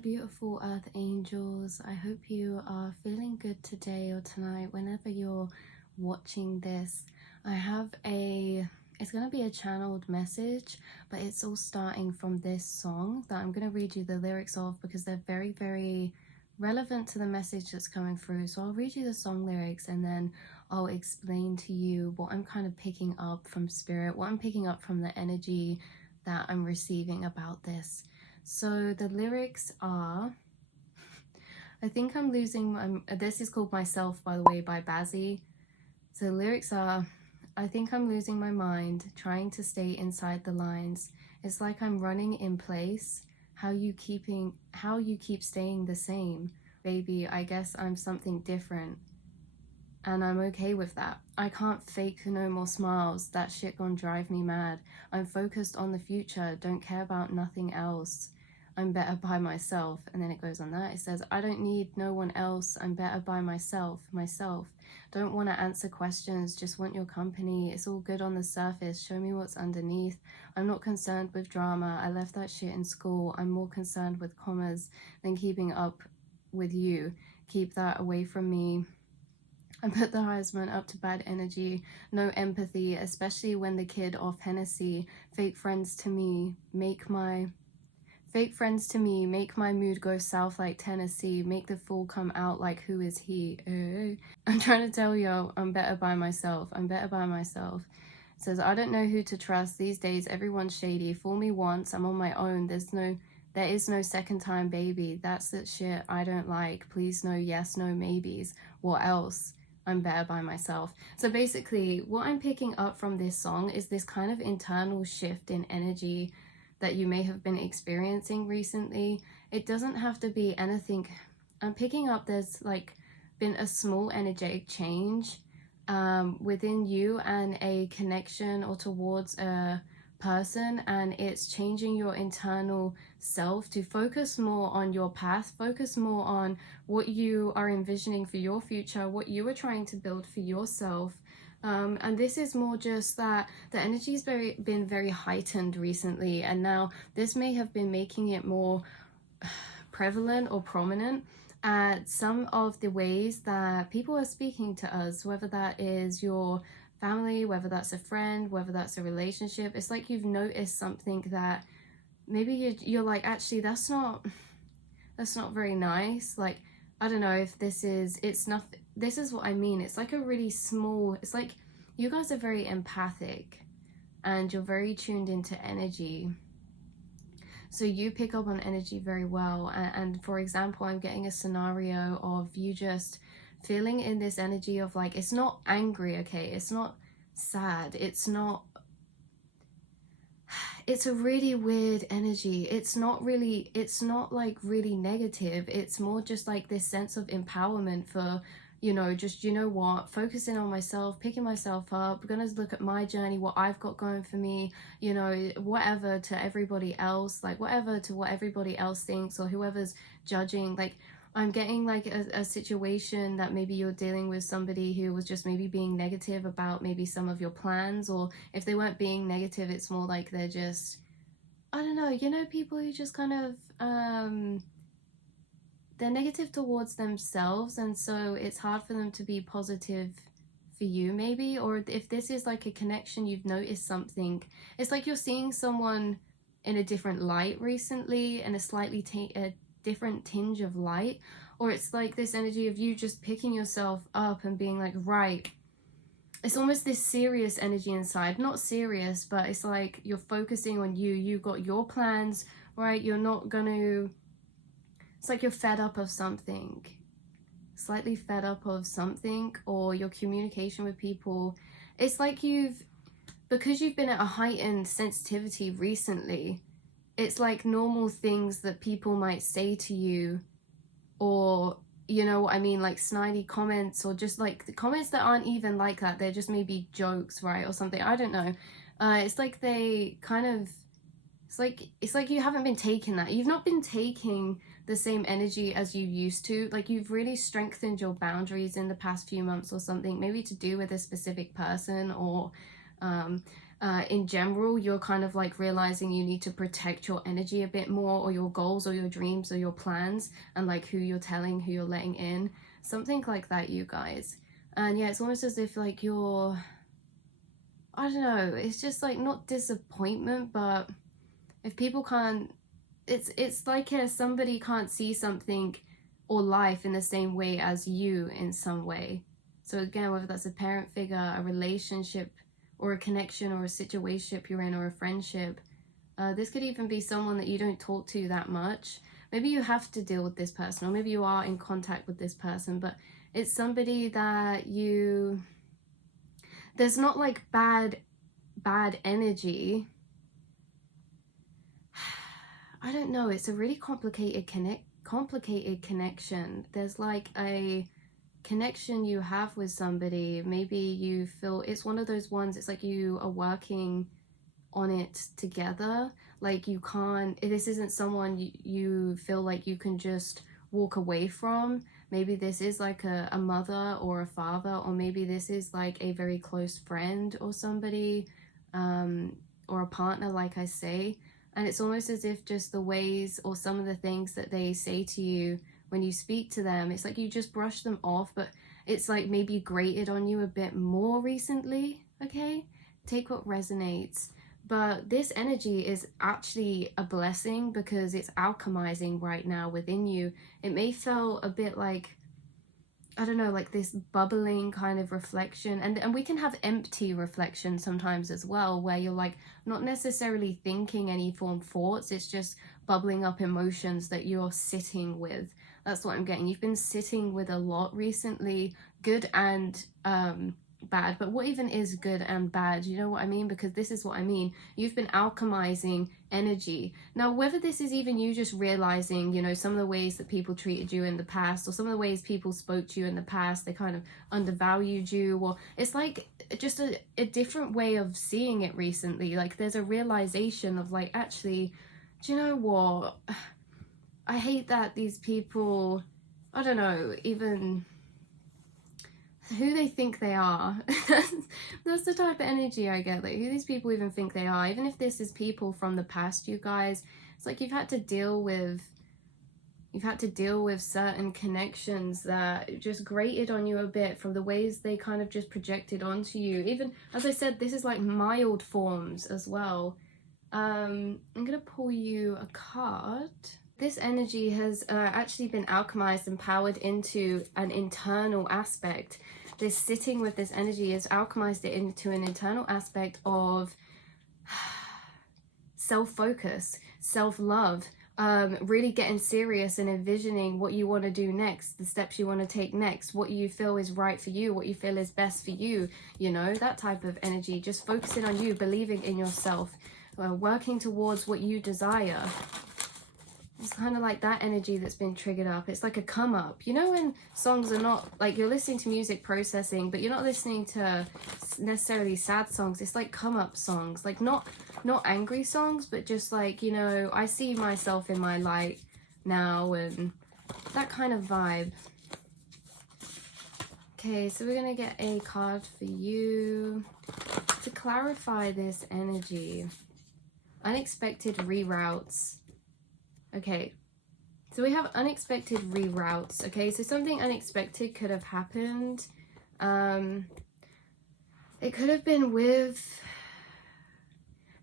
beautiful earth angels. I hope you are feeling good today or tonight, whenever you're watching this. It's going to be a channeled message, but it's all starting from this song that I'm going to read you the lyrics of because they're very, very relevant to the message that's coming through. So I'll read you the song lyrics and then I'll explain to you what I'm kind of picking up from spirit, what I'm picking up from the energy that I'm receiving about this. So the lyrics are, I think I'm losing my, this is called Myself, by the way, by Bazzi. So the lyrics are, I think I'm losing my mind, trying to stay inside the lines. It's like I'm running in place. How you keep staying the same? Baby, I guess I'm something different. And I'm okay with that. I can't fake no more smiles. That shit gon' drive me mad. I'm focused on the future, don't care about nothing else. I'm better by myself. And then it goes on that. It says, I don't need no one else. I'm better by myself. Don't want to answer questions, just want your company. It's all good on the surface. Show me what's underneath. I'm not concerned with drama. I left that shit in school. I'm more concerned with commas than keeping up with you. Keep that away from me. I put the highest one up to bad energy, no empathy, especially when the kid off Hennessy. Fake friends to me make my mood go south like Tennessee. Make the fool come out like who is he? I'm trying to tell you, I'm better by myself. It says, I don't know who to trust these days. Everyone's shady. Fool me once, I'm on my own. There is no second time, baby. That's the shit I don't like. Please no yes, no maybes. What else? I'm better by myself. So basically what I'm picking up from this song is this kind of internal shift in energy that you may have been experiencing recently. It doesn't have to be anything. I'm picking up there's like been a small energetic change within you and a connection or towards a person, and it's changing your internal self to focus more on your path, focus more on what you are envisioning for your future, what you are trying to build for yourself. And this is more just that the energy's been very heightened recently, and now this may have been making it more prevalent or prominent at some of the ways that people are speaking to us, whether that is your family, whether that's a friend, whether that's a relationship. It's like you've noticed something that maybe you're like, actually that's not very nice. Like, I don't know if this is what I mean. It's like a really small, it's like you guys are very empathic and you're very tuned into energy, so you pick up on energy very well. And for example, I'm getting a scenario of you just feeling in this energy of like, it's not angry, okay, it's not sad, it's a really weird energy. It's not like really negative. It's more just like this sense of empowerment for, just, focusing on myself, picking myself up, gonna look at my journey, what I've got going for me, whatever to everybody else, like whatever to what everybody else thinks or whoever's judging. Like, I'm getting like a situation that maybe you're dealing with somebody who was just maybe being negative about maybe some of your plans, or if they weren't being negative, it's more like they're just, I don't know, people who just kind of, they're negative towards themselves, and so it's hard for them to be positive for you maybe. Or if this is like a connection, you've noticed something, it's like you're seeing someone in a different light recently, and a slightly different tinge of light, or it's like this energy of you just picking yourself up and being like, right, it's almost this serious energy inside, not serious, but it's like you're focusing on you've got your plans, right? You're not gonna, it's like you're fed up of something, slightly fed up of something, or your communication with people, it's like because you've been at a heightened sensitivity recently, it's like normal things that people might say to you, or you know what I mean, like snidey comments, or just like the comments that aren't even like that, they're just maybe jokes, right, or something, I don't know. It's like they kind of, it's like you haven't been taking that, you've not been taking the same energy as you used to, like you've really strengthened your boundaries in the past few months or something, maybe to do with a specific person, or in general, you're kind of like realizing you need to protect your energy a bit more, or your goals or your dreams or your plans, and like who you're telling, who you're letting in, something like that, you guys. And yeah, it's almost as if like you're, I don't know, it's just like not disappointment, but if people can't, it's like somebody can't see something or life in the same way as you in some way. So again, whether that's a parent figure, a relationship, or a connection, or a situation you're in, or a friendship. This could even be someone that you don't talk to that much. Maybe you have to deal with this person, or maybe you are in contact with this person, but it's somebody that you, there's not like bad energy. I don't know, it's a really complicated connection. There's like a connection you have with somebody. Maybe you feel it's one of those ones, it's like you are working on it together. Like you can't, this isn't someone you feel like you can just walk away from. Maybe this is like a mother or a father, or maybe this is like a very close friend or somebody, or a partner, like I say. And it's almost as if just the ways or some of the things that they say to you when you speak to them, it's like you just brush them off, but it's like maybe grated on you a bit more recently. Okay, take what resonates. But this energy is actually a blessing because it's alchemizing right now within you. It may feel a bit like, I don't know, like this bubbling kind of reflection. And we can have empty reflection sometimes as well, where you're like not necessarily thinking any form thoughts, it's just bubbling up emotions that you're sitting with. That's what I'm getting. You've been sitting with a lot recently, good and bad. But what even is good and bad? You know what I mean? Because this is what I mean. You've been alchemizing energy. Now, whether this is even you just realizing, you know, some of the ways that people treated you in the past, or some of the ways people spoke to you in the past, they kind of undervalued you, or it's like just a different way of seeing it recently. Like there's a realization of like, actually, do you know what? I hate that these people, I don't know, even who they think they are. That's the type of energy I get, like who these people even think they are. Even if this is people from the past, you guys, it's like you've had to deal with certain connections that just grated on you a bit from the ways they kind of just projected onto you. Even, as I said, this is like mild forms as well. I'm gonna pull you a card. This energy has actually been alchemized and powered into an internal aspect. This sitting with this energy has alchemized it into an internal aspect of self-focus, self-love, really getting serious and envisioning what you want to do next, the steps you want to take next, what you feel is right for you, what you feel is best for you, you know, that type of energy. Just focusing on you, believing in yourself, working towards what you desire. It's kind of like that energy that's been triggered up. It's like a come up. You know when songs are not, like you're listening to music processing, but you're not listening to necessarily sad songs. It's like come up songs. Like not angry songs, but just like, you know, I see myself in my light now and that kind of vibe. Okay, so we're going to get a card for you to clarify this energy. Unexpected reroutes. Okay, so we have unexpected reroutes. Okay, so something unexpected could have happened. It could have been with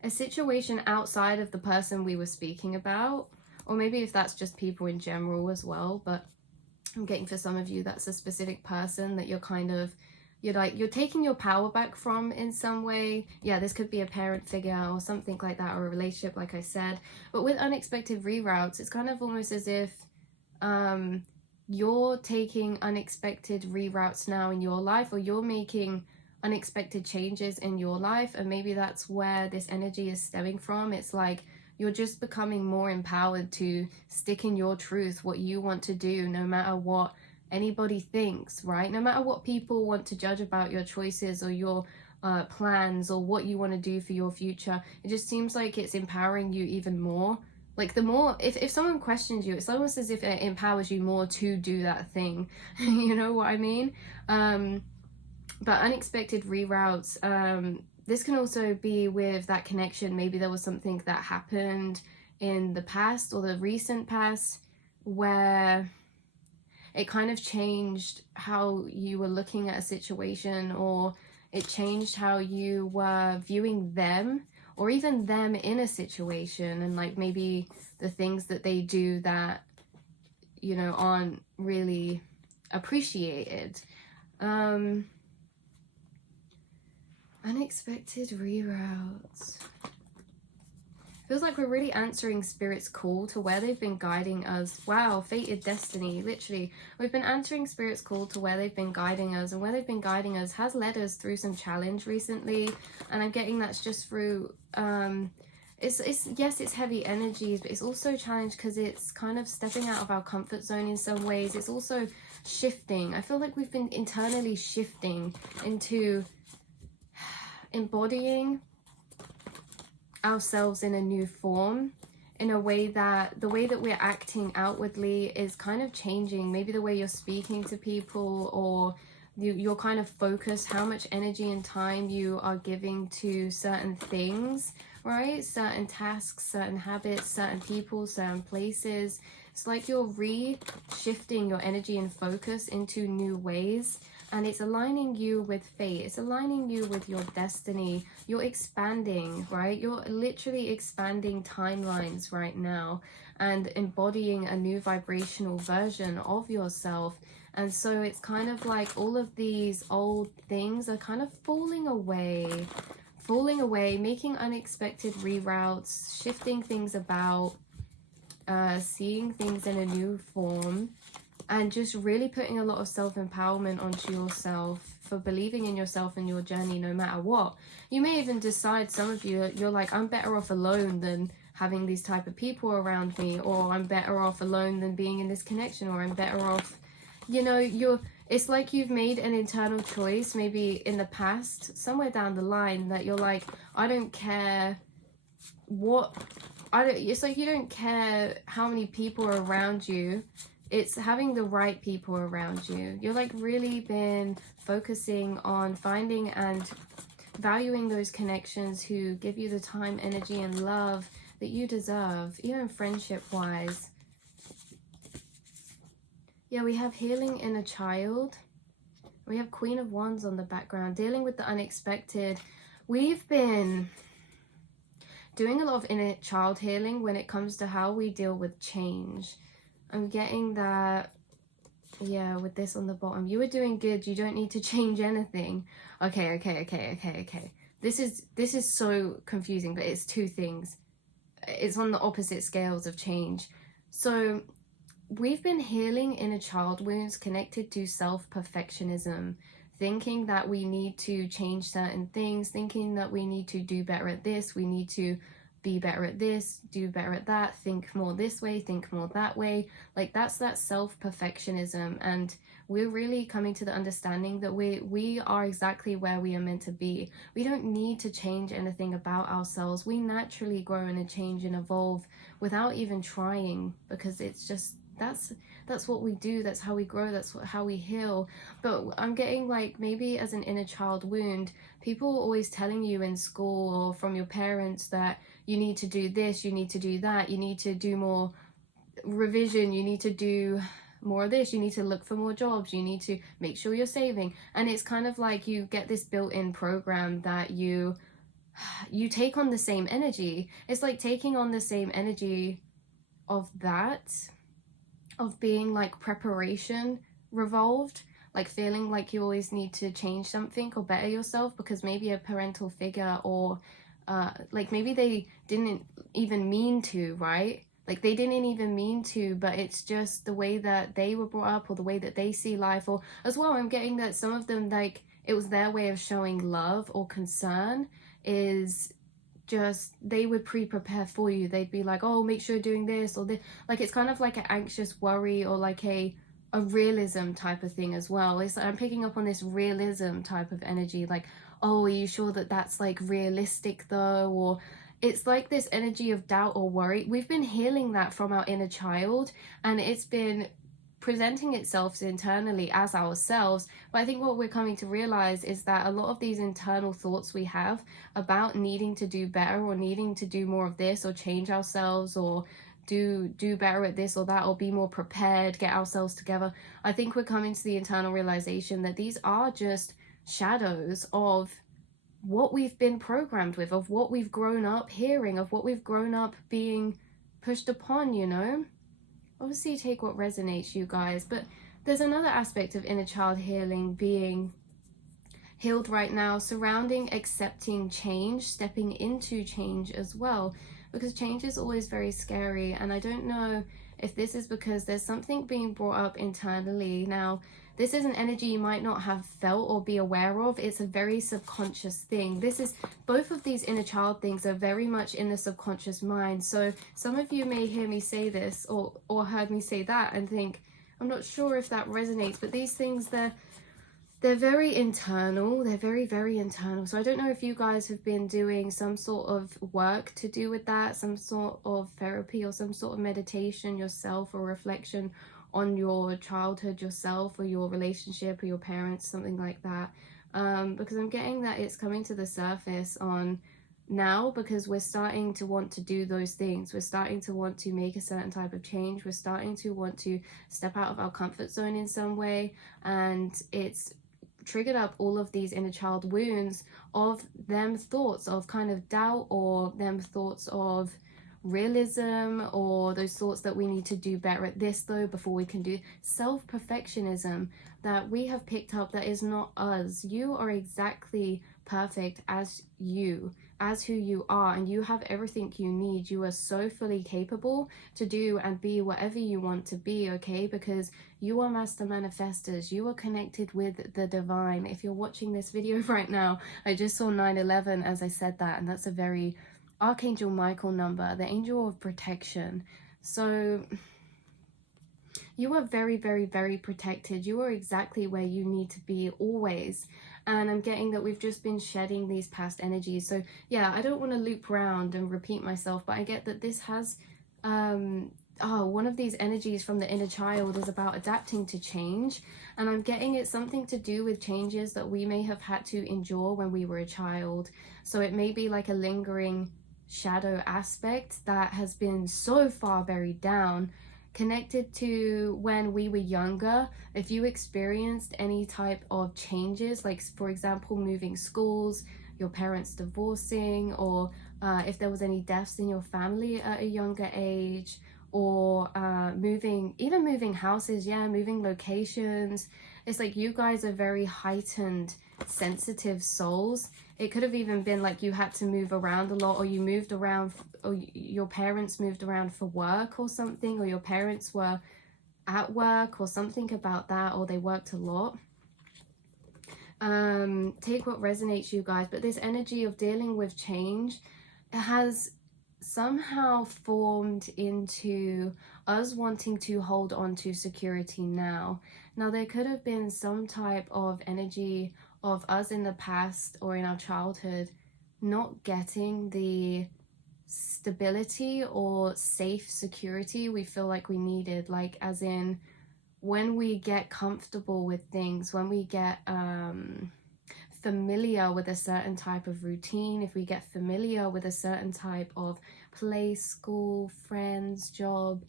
a situation outside of the person we were speaking about, or maybe if that's just people in general as well. But I'm getting for some of you that's a specific person that you're kind of, you're taking your power back from in some way. Yeah, this could be a parent figure or something like that, or a relationship, like I said. But with unexpected reroutes, it's kind of almost as if you're taking unexpected reroutes now in your life, or you're making unexpected changes in your life, and maybe that's where this energy is stemming from. It's like you're just becoming more empowered to stick in your truth, what you want to do, no matter what anybody thinks, right? No matter what people want to judge about your choices or your plans or what you want to do for your future. It just seems like it's empowering you even more. Like the more, if someone questions you, it's almost as if it empowers you more to do that thing. You know what I mean? But unexpected reroutes, this can also be with that connection. Maybe there was something that happened in the past or the recent past where it kind of changed how you were looking at a situation, or it changed how you were viewing them, or even them in a situation, and like maybe the things that they do that, you know, aren't really appreciated. Unexpected reroutes. Feels like we're really answering Spirit's call to where they've been guiding us. Wow, fated destiny, literally. We've been answering Spirit's call to where they've been guiding us, and where they've been guiding us has led us through some challenge recently, and I'm getting that's just through, yes, it's heavy energies, but it's also challenge because it's kind of stepping out of our comfort zone in some ways. It's also shifting. I feel like we've been internally shifting into embodying ourselves in a new form, in a way that the way that we're acting outwardly is kind of changing. Maybe the way you're speaking to people, or your kind of focus, how much energy and time you are giving to certain things, right? Certain tasks, certain habits, certain people, certain places. It's like you're re-shifting your energy and focus into new ways. And it's aligning you with fate. It's aligning you with your destiny. You're expanding, right? You're literally expanding timelines right now and embodying a new vibrational version of yourself. And so it's kind of like all of these old things are kind of falling away, making unexpected reroutes, shifting things about, seeing things in a new form. And just really putting a lot of self-empowerment onto yourself, for believing in yourself and your journey no matter what. You may even decide, some of you, you're like, I'm better off alone than having these type of people around me, or I'm better off alone than being in this connection, or I'm better off, you know, it's like you've made an internal choice, maybe in the past, somewhere down the line, that you're like, I don't care what, it's like you don't care how many people are around you. It's having the right people around you. You're like really been focusing on finding and valuing those connections who give you the time, energy, and love that you deserve, even friendship wise. Yeah, we have healing in a child. We have Queen of Wands on the background, dealing with the unexpected. We've been doing a lot of inner child healing when it comes to how we deal with change. I'm getting that, yeah, with this on the bottom. You were doing good. You don't need to change anything. Okay. This is so confusing, but it's two things. It's on the opposite scales of change. So we've been healing inner child wounds connected to self-perfectionism, thinking that we need to change certain things, thinking that we need to do better at this, we need to be better at this, do better at that, think more this way, think more that way. Like that's that self-perfectionism. And we're really coming to the understanding that we are exactly where we are meant to be. We don't need to change anything about ourselves. We naturally grow and change and evolve without even trying, because it's just that's what we do, that's how we grow, how we heal. But I'm getting like, maybe as an inner child wound, people are always telling you in school or from your parents that you need to do this, you need to do that, you need to do more revision, you need to do more of this, you need to look for more jobs, you need to make sure you're saving. And it's kind of like you get this built-in program that you take on the same energy. It's like taking on the same energy of that, of being like preparation revolved, like feeling like you always need to change something or better yourself because maybe a parental figure, or like maybe they didn't even mean to, right? Like they didn't even mean to, but it's just the way that they were brought up or the way that they see life. Or as well, I'm getting that some of them, like it was their way of showing love or concern, is just they would pre-prepare for you. They'd be like, oh, make sure you're doing this or this. Like it's kind of like an anxious worry, or like a realism type of thing as well. It's like I'm picking up on this realism type of energy, like, oh, are you sure that that's like realistic though? Or it's like this energy of doubt or worry. We've been healing that from our inner child, and it's been presenting itself internally as ourselves. But I think what we're coming to realize is that a lot of these internal thoughts we have about needing to do better, or needing to do more of this, or change ourselves, or do better at this or that, or be more prepared, get ourselves together, I think we're coming to the internal realization that these are just shadows of what we've been programmed with, of what we've grown up hearing, of what we've grown up being pushed upon, you know? Obviously take what resonates, you guys, but there's another aspect of inner child healing being healed right now, surrounding accepting change, stepping into change as well, because change is always very scary. And I don't know if this is because there's something being brought up internally. Now, this is an energy you might not have felt or be aware of. It's a very subconscious thing. This is, both of these inner child things are very much in the subconscious mind. So some of you may hear me say this, or heard me say that, and think, I'm not sure if that resonates, but these things, they're very internal. They're very, very internal. So I don't know if you guys have been doing some sort of work to do with that, some sort of therapy or some sort of meditation yourself, or reflection on your childhood yourself, or your relationship, or your parents, something like that. Because I'm getting that it's coming to the surface on now, because we're starting to want to do those things. We're starting to want to make a certain type of change. We're starting to want to step out of our comfort zone in some way. And it's triggered up all of these inner child wounds of them thoughts of kind of doubt, or them thoughts of realism, or those thoughts that we need to do better at this though before we can do self-perfectionism that we have picked up. That is not us. You are exactly perfect as you, as who you are, and you have everything you need. You are so fully capable to do and be whatever you want to be, okay? Because you are master manifestors. You are connected with the divine. If you're watching this video right now, I just saw 9/11 as I said that, and that's a very Archangel Michael number, the angel of protection. So you are very, very, very protected. You are exactly where you need to be always. And I'm getting that we've just been shedding these past energies. So yeah, I don't want to loop around and repeat myself, but I get that this has one of these energies from the inner child is about adapting to change. And I'm getting it's something to do with changes that we may have had to endure when we were a child. So it may be like a lingering shadow aspect that has been so far buried down, connected to when we were younger. If you experienced any type of changes, like for example moving schools, your parents divorcing, or if there was any deaths in your family at a younger age, or moving houses, moving locations. It's like you guys are very heightened, sensitive souls. It could have even been like you had to move around a lot, or you moved around, or your parents moved around for work or something, or your parents were at work or something about that, or they worked a lot. Take what resonates, you guys. But this energy of dealing with change has somehow formed into us wanting to hold on to security now. Now, there could have been some type of energy of us in the past or in our childhood not getting the stability or safe security we feel like we needed, like as in when we get comfortable with things, when we get familiar with a certain type of routine, if we get familiar with a certain type of place, school, friends, job,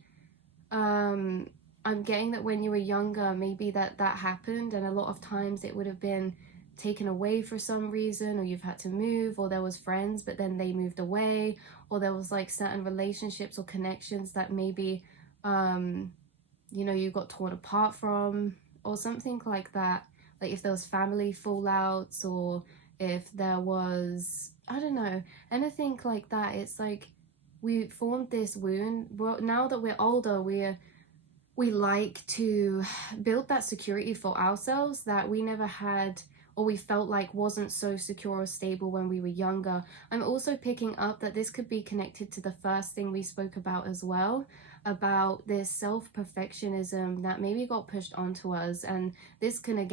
I'm getting that when you were younger, maybe that happened, and a lot of times it would have been taken away for some reason, or you've had to move, or there was friends but then they moved away, or there was like certain relationships or connections that maybe you got torn apart from, or something like that. Like if there was family fallouts, or if there was, I don't know, anything like that. It's like we formed this wound. Well, now that we're older, we like to build that security for ourselves that we never had, or we felt like wasn't so secure or stable when we were younger. I'm also picking up that this could be connected to the first thing we spoke about as well, about this self-perfectionism that maybe got pushed onto us. And this can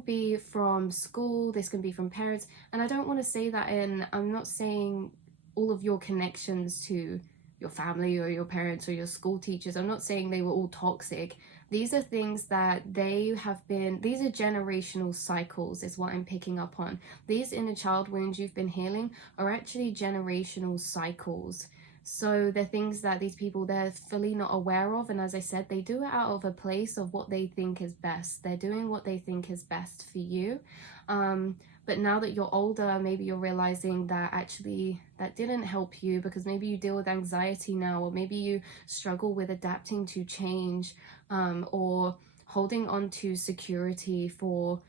be from school, this can be from parents. And I don't want to say that I'm not saying all of your connections to your family or your parents or your school teachers. I'm not saying they were all toxic. These are things that these are generational cycles is what I'm picking up on. These inner child wounds you've been healing are actually generational cycles. So they're things that these people, they're fully not aware of. And as I said, they do it out of a place of what they think is best. They're doing what they think is best for you. But now that you're older, maybe you're realizing that actually that didn't help you, because maybe you deal with anxiety now, or maybe you struggle with adapting to change, or holding on to security for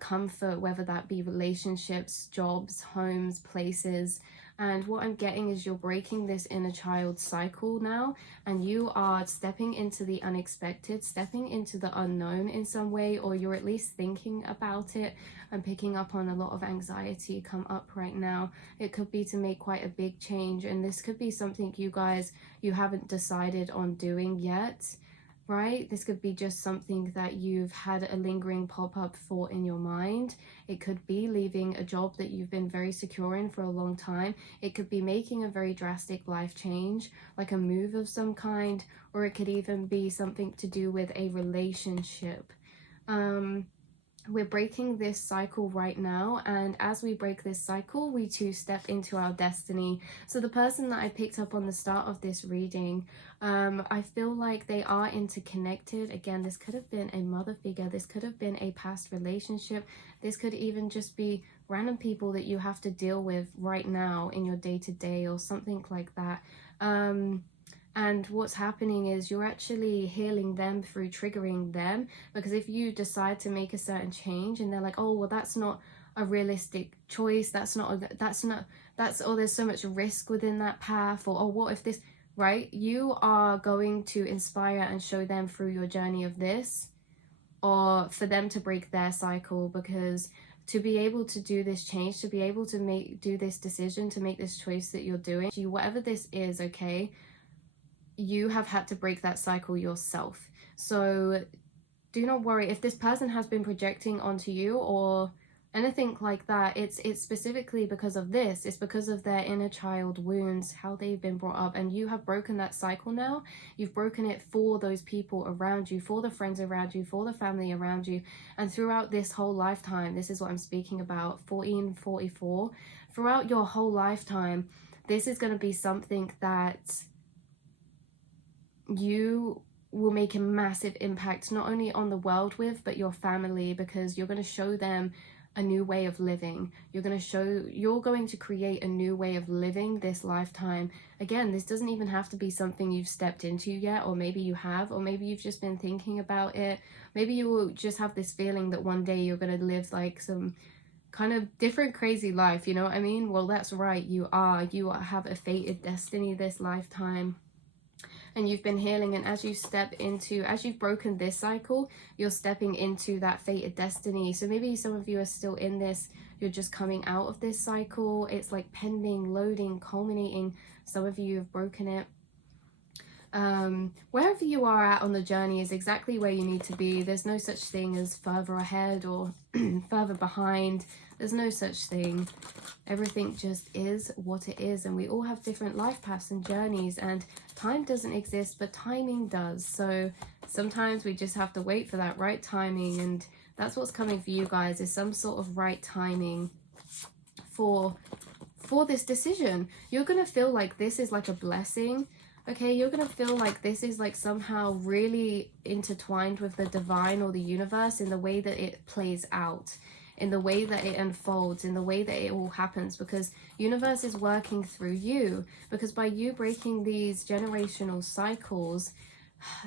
comfort, whether that be relationships, jobs, homes, places. And what I'm getting is you're breaking this inner child cycle now, and you are stepping into the unexpected, stepping into the unknown in some way, or you're at least thinking about it. I'm picking up on a lot of anxiety come up right now. It could be to make quite a big change, and this could be something you haven't decided on doing yet. Right? This could be just something that you've had a lingering pop-up for in your mind. It could be leaving a job that you've been very secure in for a long time. It could be making a very drastic life change, like a move of some kind, or it could even be something to do with a relationship. We're breaking this cycle right now, and as we break this cycle, we too step into our destiny. So the person that I picked up on the start of this reading, I feel like they are interconnected. Again, this could have been a mother figure, this could have been a past relationship, this could even just be random people that you have to deal with right now in your day-to-day or something like that. And what's happening is you're actually healing them through triggering them, because if you decide to make a certain change and they're like, oh, well, that's not a realistic choice, that's oh, there's so much risk within that path, or oh, what if this, right? You are going to inspire and show them through your journey of this, or for them to break their cycle, because to be able to do this change, to be able to do this decision, to make this choice that you're doing, whatever this is, okay, you have had to break that cycle yourself. So do not worry if this person has been projecting onto you or anything like that. It's specifically because of this. It's because of their inner child wounds, how they've been brought up, and you have broken that cycle now. You've broken it for those people around you, for the friends around you, for the family around you. And throughout this whole lifetime, this is what I'm speaking about, 1444, throughout your whole lifetime, this is going to be something that you will make a massive impact, not only on the world with, but your family, because you're going to show them a new way of living. You're going to create a new way of living this lifetime. Again, this doesn't even have to be something you've stepped into yet, or maybe you have, or maybe you've just been thinking about it. Maybe you will just have this feeling that one day you're going to live like some kind of different crazy life, you know what I mean? Well, that's right, you have a fated destiny this lifetime. And you've been healing, and as you've broken this cycle, you're stepping into that fated destiny. So maybe some of you are still in this, you're just coming out of this cycle. It's like pending, loading, culminating. Some of you have broken it. Wherever you are at on the journey is exactly where you need to be. There's no such thing as further ahead or further behind. There's no such thing. Everything just is what it is, and we all have different life paths and journeys, and time doesn't exist, but timing does. So sometimes we just have to wait for that right timing, and that's what's coming for you guys, is some sort of right timing for this decision. You're gonna feel like this is like a blessing. Okay, you're gonna feel like this is like somehow really intertwined with the divine or the universe in the way that it plays out, in the way that it unfolds, in the way that it all happens, because universe is working through you. Because by you breaking these generational cycles,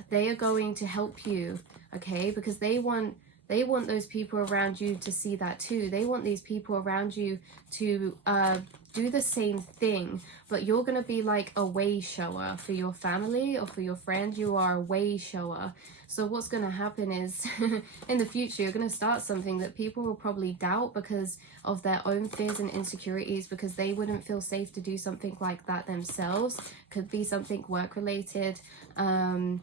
they are going to help you, okay? Because they want those people around you to see that too. They want these people around you to do the same thing, but you're going to be like a way shower for your family or for your friend. You are a way shower. So what's going to happen is in the future, you're going to start something that people will probably doubt because of their own fears and insecurities, because they wouldn't feel safe to do something like that themselves. Could be something work related. And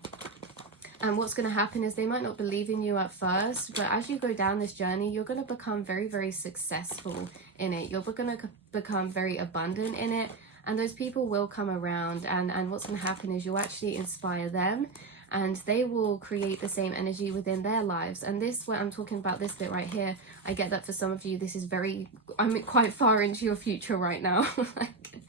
what's going to happen is they might not believe in you at first, but as you go down this journey, you're going to become very, very successful in it. You're going to become very abundant in it. and those people will come around, and what's going to happen is you'll actually inspire them, and they will create the same energy within their lives. And this, what I'm talking about, this bit right here, I get that for some of you this is very, I'm quite far into your future right now. Like,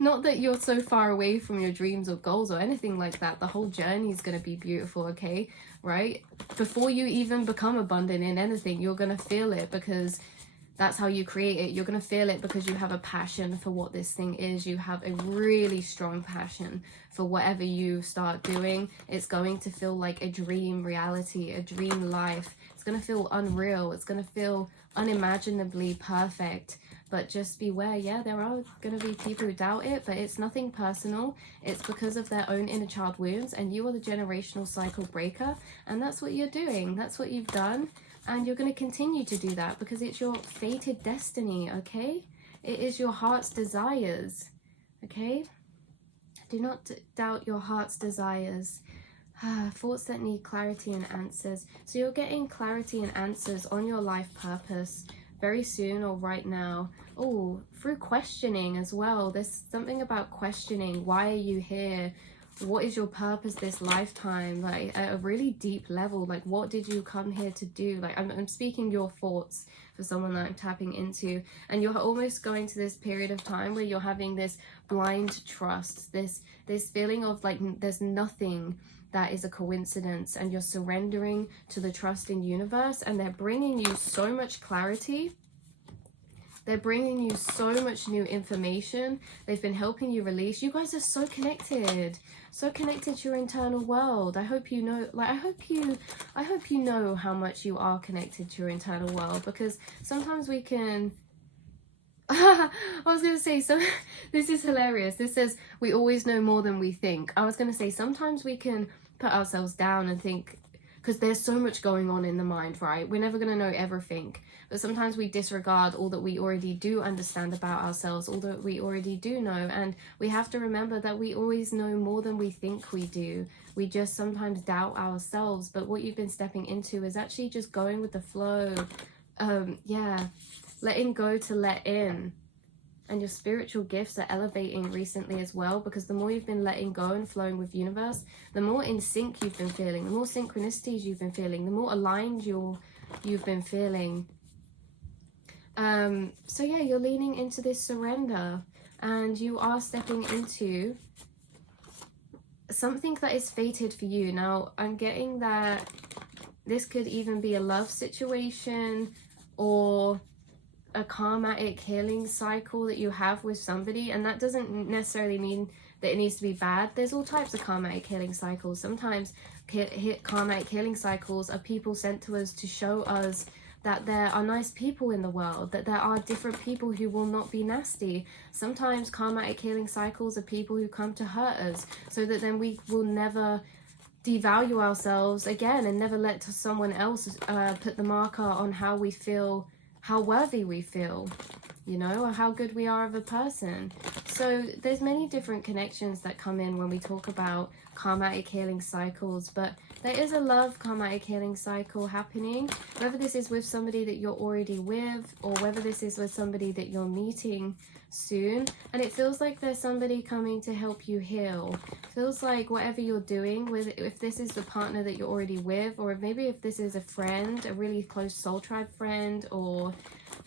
not that you're so far away from your dreams or goals or anything like that. The whole journey is going to be beautiful, okay? Right? Before you even become abundant in anything, you're going to feel it, because that's how you create it. You're going to feel it because you have a passion for what this thing is. You have a really strong passion for whatever you start doing. It's going to feel like a dream reality, a dream life. It's going to feel unreal. It's going to feel unimaginably perfect. But just beware, yeah, there are going to be people who doubt it, but it's nothing personal. It's because of their own inner child wounds, and you are the generational cycle breaker, and that's what you're doing. That's what you've done, and you're going to continue to do that because it's your fated destiny, okay? It is your heart's desires, okay? Do not doubt your heart's desires. Thoughts that need clarity and answers. So you're getting clarity and answers on your life purpose very soon, or right now. Oh, through questioning as well. There's something about questioning. Why are you here? What is your purpose this lifetime? Like, at a really deep level, like, what did you come here to do? Like, I'm speaking your thoughts for someone that I'm tapping into, and you're almost going to this period of time where you're having this blind trust, this feeling of like there's nothing that is a coincidence, and you're surrendering to the trust in universe, and they're bringing you so much clarity. They're bringing you so much new information. They've been helping you release. You guys are so connected to your internal world. I hope you know, like, I hope you know how much you are connected to your internal world, because sometimes we can I was going to say, so this is hilarious. This says we always know more than we think. I was going to say sometimes we can put ourselves down and think, because there's so much going on in the mind, right? We're never going to know everything. But sometimes we disregard all that we already do understand about ourselves, all that we already do know. And we have to remember that we always know more than we think we do. We just sometimes doubt ourselves. But what you've been stepping into is actually just going with the flow. Yeah. Letting go to let in. And your spiritual gifts are elevating recently as well, because the more you've been letting go and flowing with universe, the more in sync you've been feeling, the more synchronicities you've been feeling, the more aligned you've been feeling. So yeah, you're leaning into this surrender, and you are stepping into something that is fated for you. Now, I'm getting that this could even be a love situation, or a karmatic healing cycle that you have with somebody, and that doesn't necessarily mean that it needs to be bad. There's all types of karmatic healing cycles. Sometimes karmatic healing cycles are people sent to us to show us that there are nice people in the world, that there are different people who will not be nasty. Sometimes karmatic healing cycles are people who come to hurt us, so that then we will never devalue ourselves again, and never let someone else put the marker on how we feel, how worthy we feel, you know, or how good we are of a person. So there's many different connections that come in when we talk about karmatic healing cycles, but there is a love karmatic healing cycle happening, whether this is with somebody that you're already with, or whether this is with somebody that you're meeting soon. And it feels like there's somebody coming to help you heal. Feels like whatever you're doing with, if this is the partner that you're already with, or maybe if this is a friend, a really close soul tribe friend, or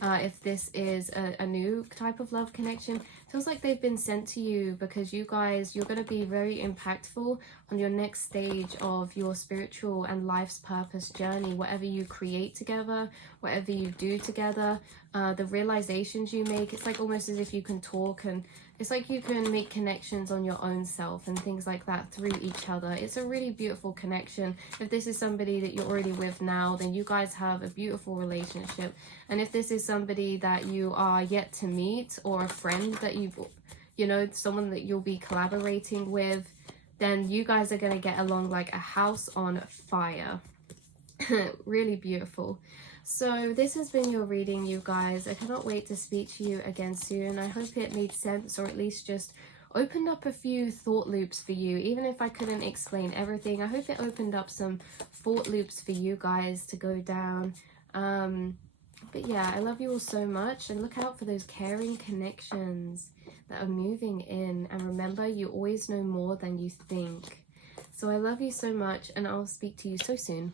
if this is a new type of love connection, feels like they've been sent to you because you guys, you're going to be very impactful on your next stage of your spiritual and life's purpose journey. Whatever you create together, whatever you do together, the realizations you make, it's like almost as if you can talk, and it's like you can make connections on your own self and things like that through each other. It's a really beautiful connection. If this is somebody that you're already with now, then you guys have a beautiful relationship. And if this is somebody that you are yet to meet, or a friend that you know, someone that you'll be collaborating with, then you guys are going to get along like a house on fire. Really beautiful. So this has been your reading, you guys. I cannot wait to speak to you again soon. I hope it made sense, or at least just opened up a few thought loops for you. Even if I couldn't explain everything, I hope it opened up some thought loops for you guys to go down. But yeah, I love you all so much, and look out for those caring connections that are moving in. And remember, you always know more than you think. So I love you so much, and I'll speak to you so soon.